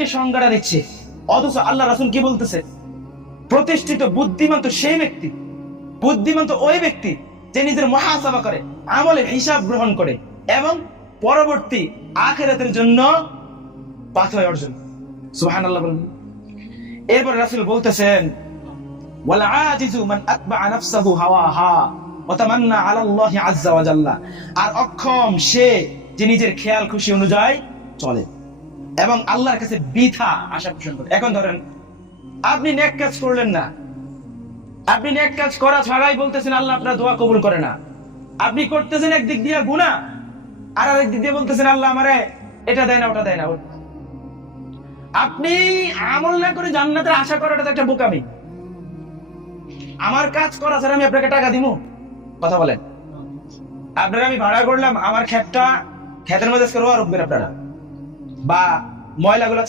যে সংজ্ঞাটা দিচ্ছে, অথচ আল্লাহ রাসূল কি বলতেছে? প্রতিষ্ঠিত বুদ্ধিমান তো সেই ব্যক্তি, বুদ্ধিমান তো ওই ব্যক্তি যে নিজের মুহাসাবা করে, আমলের হিসাব গ্রহণ করে এবং পরবর্তী আখিরাতের জন্য পাথওয়া অর্জন। সুবহানাল্লাহ বলেন। এরপর রাসূল বলতেছেন, ওয়াল আজিজু মান আতবা'a নাফসাহু হাওয়াহা ওয়া তামান্না আলা আল্লাহি আযজা ওয়া জাল্লা। আর অক্ষম সে যে নিজের খেয়াল খুশি অনুযায়ী চলে এবং আল্লাহর কাছে বৃথা আশা পোষণ করে। এখন ধরেন আপনি নেক কাজ করলেন না, আপনি নেক কাজ করা ছাড়াই বলতেছেন আল্লাহ আপনার দোয়া কবুল করে না। আপনি করতেছেন একদিক দিয়ে গুনাহ, আর আরেক দিক দিয়ে বলতেছেন আল্লাহ আমারে এটা দেয় না ওটা দেয় না। আপনি আমল না করে জান্নাতের আশা করাটা তো একটা বোকামি। আমার কাজ করা ছাড়া আমি আপনাকে টাকা দিব? কথা বলেন। আপনারা আমি ভাড়া করলাম, আমার ক্ষেতের মধ্যে রোয়া রুখবেন আপনারা, বা ময়লাগুলো